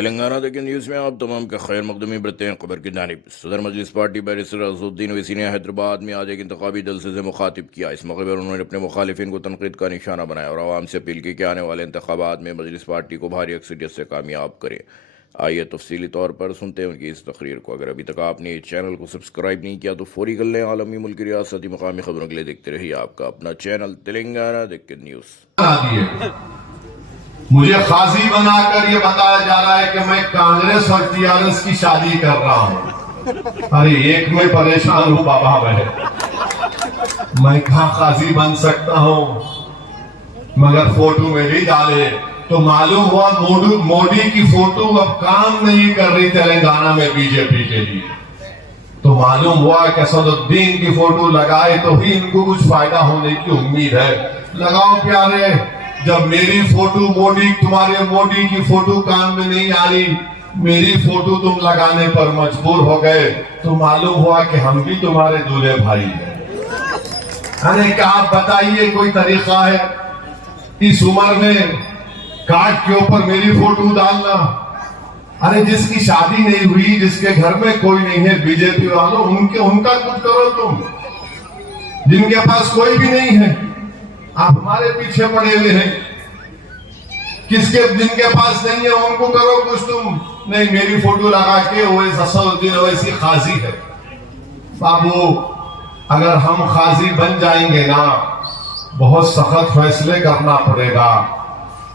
तेलंगाना तक न्यूज़ में आप तमाम का खैर मकदमी बढ़ते हैं। खबर की जानिब सदर मजलिस पार्टी बैरिस्टर अज़हरुद्दीन ओवैसी ने हैदराबाद में आज एक इंतखाबी जलसे से मुखातिब किया। इस मौके पर उन्होंने अपने मुखालिफिन को तनकीद का निशाना बनाया और आवाम से अपील की कि आने वाले इंतखाबात में मजलिस पार्टी को भारी अक्सरियत से कामयाब करें। आइए तफसीली तौर पर सुनते हैं उनकी इस तकरीर को। अगर अभी तक आपने इस चैनल को सब्सक्राइब नहीं किया तो फौरी कर लें। आलमी मुल्क रियासती मकामी खबरों के लिए देखते रहिए आपका अपना चैनल तेलंगाना तक न्यूज़। मुझे खाजी बनाकर ये बताया जा रहा है कि मैं कांग्रेस और टीआरएस की शादी कर रहा हूं। अरे एक में परेशान हूं बाबा, मैं कहा खाजी बन सकता हूं, मगर फोटो मेरी डाले तो मालूम हुआ मोदी की फोटो अब काम नहीं कर रही तेलंगाना में बीजेपी के लिए। तो मालूम हुआ कि असदुद्दीन की फोटो लगाए तो ही इनको कुछ फायदा होने की उम्मीद है। लगाओ प्यारे, जब मेरी फोटो तुम्हारे मोदी की फोटो काम में नहीं आ रही, मेरी फोटो तुम लगाने पर मजबूर हो गए, तो मालूम हुआ कि हम भी तुम्हारे दूल्हे भाई हैं। अरे क्या आप बताइए, कोई तरीका है इस उम्र में कार्ड के ऊपर मेरी फोटो डालना? अरे जिसकी शादी नहीं हुई, जिसके घर में कोई नहीं है, बीजेपी वालों उनका कुछ करो तुम। जिनके पास कोई भी नहीं है, आप हमारे पीछे पड़े हुए हैं। जिनके पास नहीं है उनको करो कुछ तुम। नहीं, मेरी फोटो लगा के असदुद्दीन ओवैसी खाजी है। बाबू, अगर हम खाजी बन जाएंगे ना, बहुत सख्त फैसले करना पड़ेगा।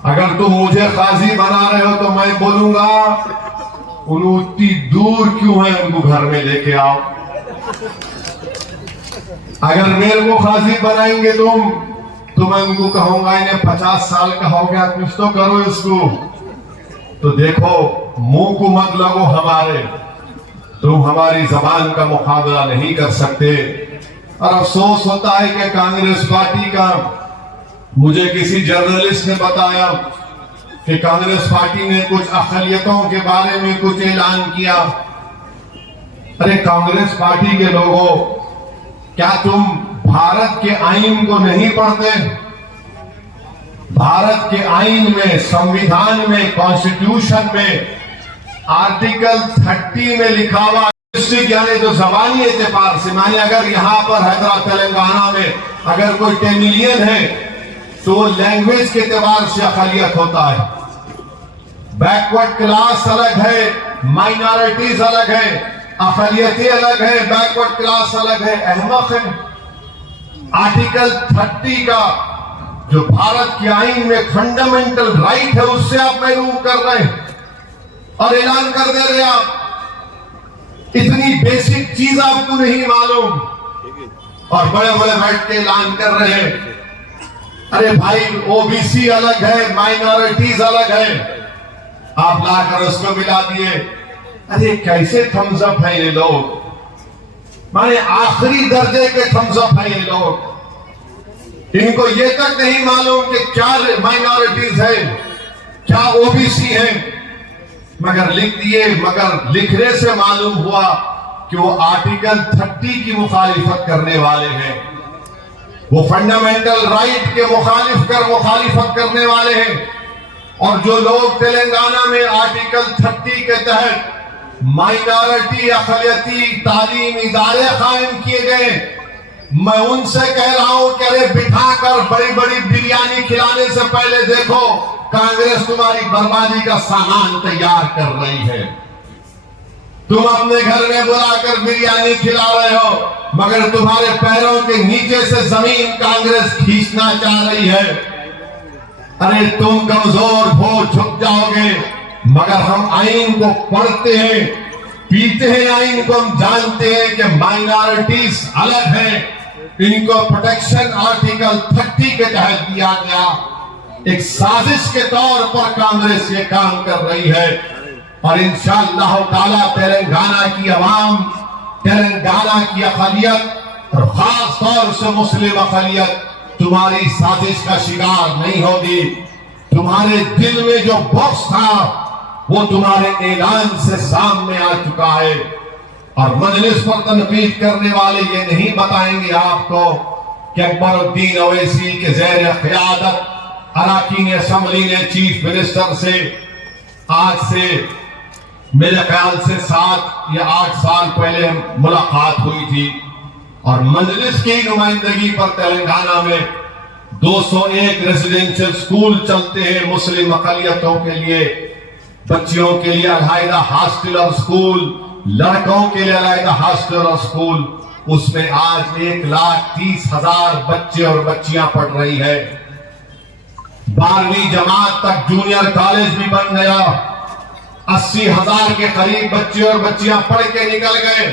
अगर तुम मुझे खाजी बना रहे हो तो मैं बोलूंगा उतनी दूर क्यों है, उनको घर में लेके आओ। अगर मेरे को खाजी बनाएंगे तो मैं उनको कहूंगा इन्हें 50 साल का हो गया, कुछ तो करो इसको। तो देखो, मुंह को मत लगो हमारे, तुम हमारी जबान का मुकाबला नहीं कर सकते। और अफसोस होता है कि कांग्रेस पार्टी का, मुझे किसी जर्नलिस्ट ने बताया कि कांग्रेस पार्टी ने कुछ अक़लियतों के बारे में कुछ ऐलान किया। अरे कांग्रेस पार्टी के लोगों, क्या तुम भारत के आईन को नहीं पढ़ते? भारत के आईन में, संविधान में, कॉन्स्टिट्यूशन में आर्टिकल 30 में लिखा हुआ यानी जो जबानी एतबार से, माने अगर यहां पर हैदराबाद तेलंगाना में अगर कोई टेमिलियन है तो लैंग्वेज के एतबार से अक़लियत होता है। बैकवर्ड क्लास अलग है, माइनॉरिटीज अलग है, अक़लियतें अलग है, बैकवर्ड क्लास अलग है। अहमक है। आर्टिकल 30 का जो भारत के आईन में फंडामेंटल राइट है, उससे आप महरूम कर रहे हैं और ऐलान कर दे रहे आप। इतनी बेसिक चीज आपको नहीं मालूम और बड़े बड़े बैठ के ऐलान कर रहे हैं। अरे भाई, ओबीसी अलग है, माइनॉरिटीज अलग है, आप लाकर उसको मिला दिए। अरे कैसे थम्स अप है ये लोग, माने आखिरी दर्जे के थम्स अप है ये लोग। इनको ये तक नहीं मालूम कि क्या माइनॉरिटीज है, क्या ओबीसी है, मगर लिख दिए। मगर लिखने से मालूम हुआ कि वो आर्टिकल 30 की मुखालिफत करने वाले हैं, वो फंडामेंटल राइट के मुखालिफत करने वाले हैं। और जो लोग तेलंगाना में आर्टिकल 30 के तहत माइनॉरिटी अक़लियती तालीम इदारे कायम किए गए, मैं उनसे कह रहा हूं कि अरे बिठाकर बड़ी बड़ी बिरयानी खिलाने से पहले देखो कांग्रेस तुम्हारी बर्बादी का सामान तैयार कर रही है। तुम अपने घर में बुलाकर बिरयानी खिला रहे हो, मगर तुम्हारे पैरों के नीचे से जमीन कांग्रेस खींचना चाह रही है। अरे तुम कमजोर हो, झुक जाओगे, मगर हम आईन को पढ़ते हैं, पीते हैं आईन को, हम जानते हैं कि माइनॉरिटीज अलग हैं, इनको प्रोटेक्शन आर्टिकल 30 के तहत दिया गया। एक साजिश के तौर पर कांग्रेस ये काम कर रही है और इंशाअल्लाह ताला तेलंगाना की आवाम, तेलंगाना की अक़लियत और खास तौर से मुस्लिम अक़लियत तुम्हारी साजिश का शिकार नहीं होगी। तुम्हारे दिल में जो बॉक्स था वो तुम्हारे ऐलान से सामने आ चुका है और मजलिस पर तनकीद करने वाले ये नहीं बताएंगे आपको कि अकबरुद्दीन ओवैसी के ज़ेर क़यादत अरकान असेंबली ने चीफ मिनिस्टर से आज से मेरे ख्याल से 7 या 8 साल पहले मुलाकात हुई थी और मजलिस की नुमाइंदगी पर तेलंगाना में 201 रेजिडेंशियल स्कूल चलते हैं मुस्लिम अक़लियतों के लिए, बच्चियों के लिए अलहदा हॉस्टल और स्कूल, लड़कों के लिए अलहदा हॉस्टल और स्कूल। उसमें आज 1,30,000 बच्चे और बच्चियां पढ़ रही है। 12वीं जमात तक जूनियर कॉलेज भी बन गया। 80,000 के करीब बच्चे और बच्चियां पढ़ के निकल गए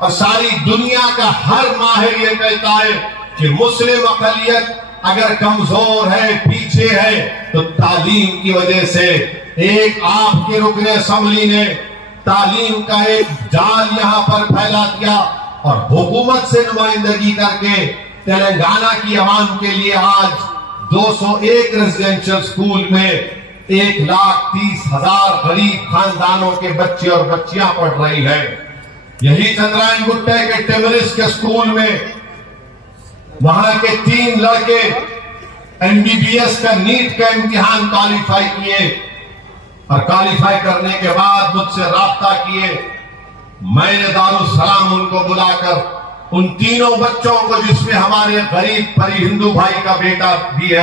और सारी दुनिया का हर माहिर ये कहता है कि मुस्लिम अक़लियत अगर कमजोर है, पीछे है, तो तालीम की वजह से। एक आपके रुकने असेंबली ने तालीम का एक जाल यहां पर फैला दिया और हुकूमत से नुमाइंदगी करके तेलंगाना की आवाम के लिए आज 201 रेजिडेंशियल स्कूल में 1,30,000 गरीब खानदानों के बच्चे और बच्चियां पढ़ रही है। यही चंद्रायन गुट्टे के टेमरिस के स्कूल में वहां के 3 लड़के एमबीबीएस का नीट का इम्तिहान क्वालिफाई किए और क्वालिफाई करने के बाद मुझसे राब्ता किए। मैंने दारुस्सलाम उनको बुलाकर उन तीनों बच्चों को, जिसमें हमारे गरीब परी हिंदू भाई का बेटा भी है,